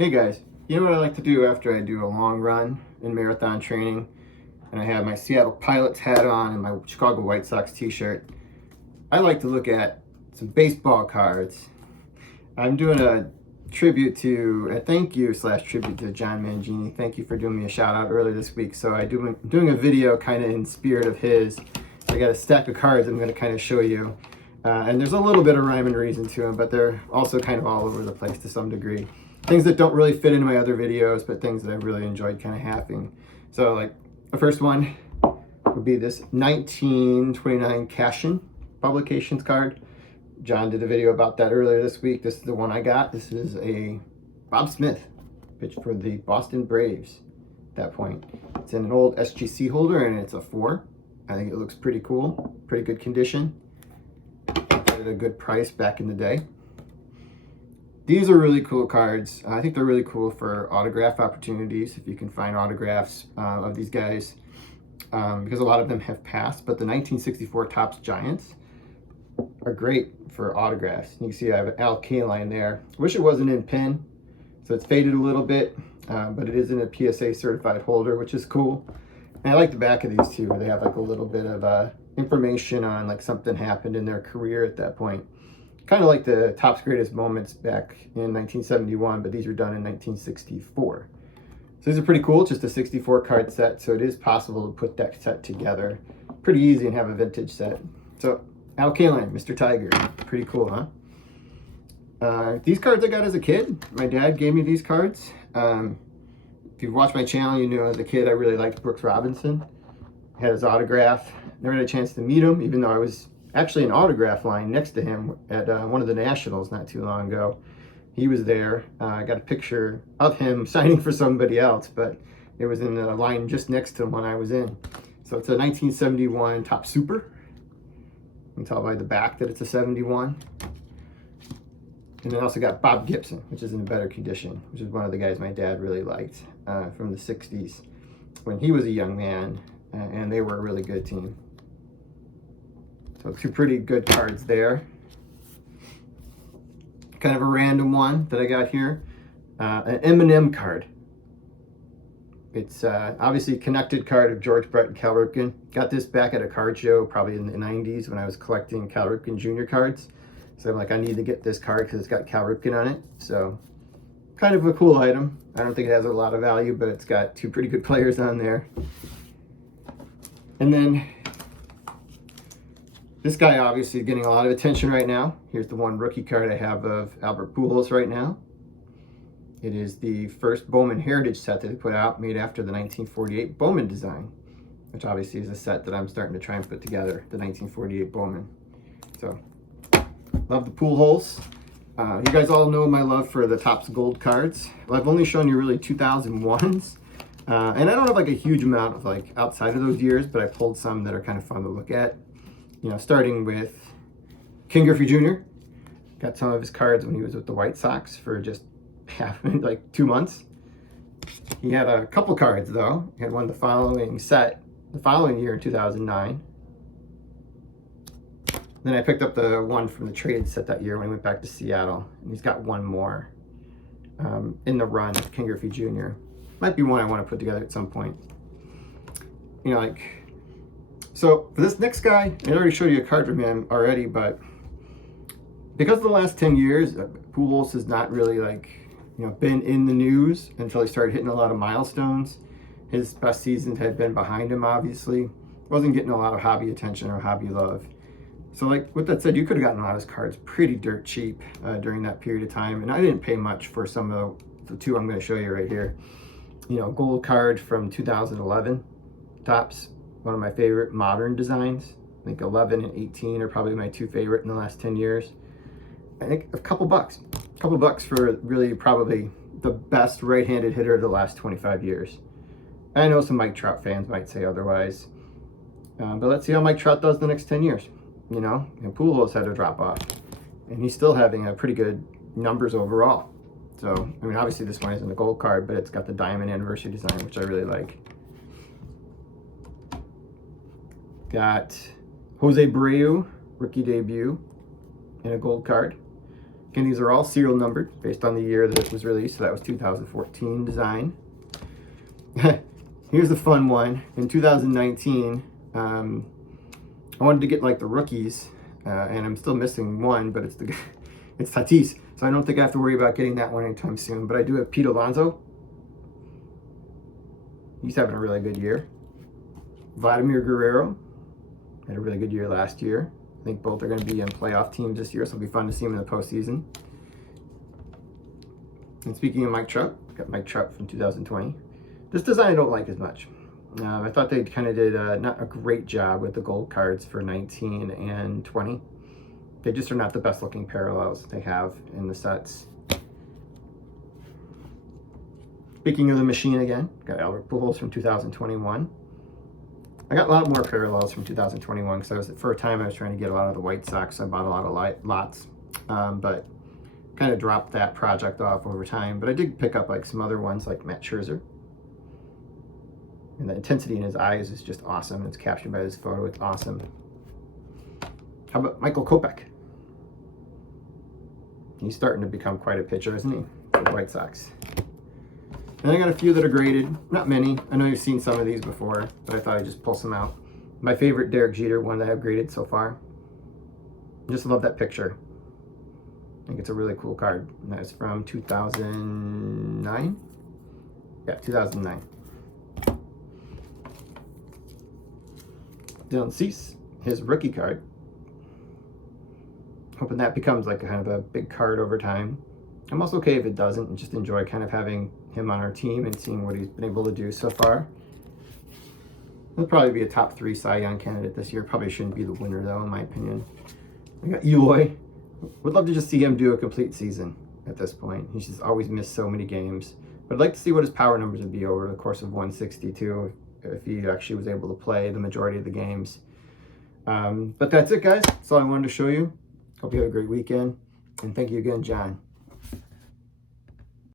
Hey guys, you know what I like to do after I do a long run in marathon training and I have my Seattle Pilots hat on and my Chicago White Sox t-shirt? I like to look at some baseball cards. I'm doing a thank you / tribute to John Mangini. Thank you for doing me a shout out earlier this week. So I'm doing a video kind of in spirit of his. I got a stack of cards I'm going to kind of show you. And there's a little bit of rhyme and reason to them, but they're also kind of all over the place to some degree. Things that don't really fit into my other videos, but things that I've really enjoyed kind of having. So like the first one would be this 1929 Cashin Publications card. John did a video about that earlier this week. This is the one I got. This is a Bob Smith pitch for the Boston Braves at that point. It's in an old SGC holder and it's a 4. I think it looks pretty cool, pretty good condition. At a good price back in the day. These are really cool cards. I think they're really cool for autograph opportunities, if you can find autographs of these guys, because a lot of them have passed, but the 1964 Topps Giants are great for autographs. You can see I have an Al Kaline there. Wish it wasn't in pin, so it's faded a little bit, but it is in a PSA certified holder, which is cool. And I like the back of these too, where they have like a little bit of information on like something happened in their career at that point. Kind of like the Topps Greatest Moments back in 1971, but these were done in 1964. So these are pretty cool, just a 64 card set, so it is possible to put that set together. Pretty easy and have a vintage set. So Al Kaline, Mr. Tiger, pretty cool, huh? These cards I got as a kid. My dad gave me these cards. If you've watched my channel, you know as a kid I really liked Brooks Robinson. Had his autograph. Never had a chance to meet him, even though I was actually an autograph line next to him at one of the Nationals not too long ago. He was there. I got a picture of him signing for somebody else, but it was in the line just next to him when I was in. So it's a 1971 Top Super. You can tell by the back that it's a 71. And then I also got Bob Gibson, which is in better condition, which is one of the guys my dad really liked from the 60s when he was a young man, and they were a really good team. So 2 pretty good cards there. Kind of a random one that I got here. An M&M card. It's obviously a connected card of George Brett and Cal Ripken. Got this back at a card show probably in the 90s when I was collecting Cal Ripken Jr. cards. So I'm like, I need to get this card because it's got Cal Ripken on it. So kind of a cool item. I don't think it has a lot of value, but it's got 2 pretty good players on there. And then this guy obviously getting a lot of attention right now. Here's the one rookie card I have of Albert Pujols right now. It is the first Bowman Heritage set that they put out, made after the 1948 Bowman design, which obviously is a set that I'm starting to try and put together, the 1948 Bowman. So, love the Pujols. You guys all know my love for the Topps Gold cards. Well, I've only shown you really 2001s. And I don't have like a huge amount of like outside of those years, but I pulled some that are kind of fun to look at. You know, starting with King Griffey Jr. Got some of his cards when he was with the White Sox for just like 2 months. He had a couple cards though. He had one the following year in 2009. Then I picked up the one from the trade set that year when he went back to Seattle. And he's got one more in the run of King Griffey Jr. Might be one I want to put together at some point. You know, like, so for this next guy, I already showed you a card from him already, but because of the last 10 years, Pujols has not really like, you know, been in the news until he started hitting a lot of milestones. His best seasons had been behind him, obviously. Wasn't getting a lot of hobby attention or hobby love. So like with that said, you could have gotten a lot of his cards pretty dirt cheap during that period of time. And I didn't pay much for some of the 2 I'm going to show you right here. You know, gold card from 2011, Topps. One of my favorite modern designs. I think 11 and 18 are probably my 2 favorite in the last 10 years. I think a couple bucks for really probably the best right-handed hitter of the last 25 years. I know some Mike Trout fans might say otherwise, but let's see how Mike Trout does the next 10 years. You know, and Pujols had to drop off, and he's still having a pretty good numbers overall. So, I mean, obviously this one isn't a gold card, but it's got the diamond anniversary design, which I really like. Got Jose Abreu, rookie debut, in a gold card. Again, these are all serial numbered based on the year that it was released. So that was 2014 design. Here's a fun one. In 2019, I wanted to get like the rookies, and I'm still missing one, but it's Tatis. So I don't think I have to worry about getting that one anytime soon. But I do have Pete Alonso. He's having a really good year. Vladimir Guerrero had a really good year last year. I think both are going to be in playoff teams this year, so it'll be fun to see him in the postseason. And speaking of Mike Trout, got Mike Trout from 2020. This design I don't like as much. I thought they kind of did not a great job with the gold cards for 19 and 20. They just are not the best looking parallels they have in the sets. Speaking of the machine again, got Albert Pujols from 2021. I got a lot more parallels from 2021 because for a time I was trying to get a lot of the White Sox. So I bought a lot of lots, but kind of dropped that project off over time. But I did pick up like some other ones like Matt Scherzer. And the intensity in his eyes is just awesome. It's captured by this photo. It's awesome. How about Michael Kopech? He's starting to become quite a pitcher, isn't he, for the White Sox? And I got a few that are graded. Not many. I know you've seen some of these before, but I thought I'd just pull some out. My favorite Derek Jeter one that I've graded so far. I just love that picture. I think it's a really cool card. And that's from 2009? Yeah, 2009. Dylan Cease, his rookie card. Hoping that becomes like kind of a big card over time. I'm also okay if it doesn't, and just enjoy kind of having him on our team and seeing what he's been able to do so far. He'll probably be a top 3 Cy Young candidate this year. Probably shouldn't be the winner though, in my opinion. We got Eloy. Would love to just see him do a complete season at this point. He's just always missed so many games. But I'd like to see what his power numbers would be over the course of 162 if he actually was able to play the majority of the games. But that's it, guys. That's all I wanted to show you. Hope you have a great weekend. And thank you again, John.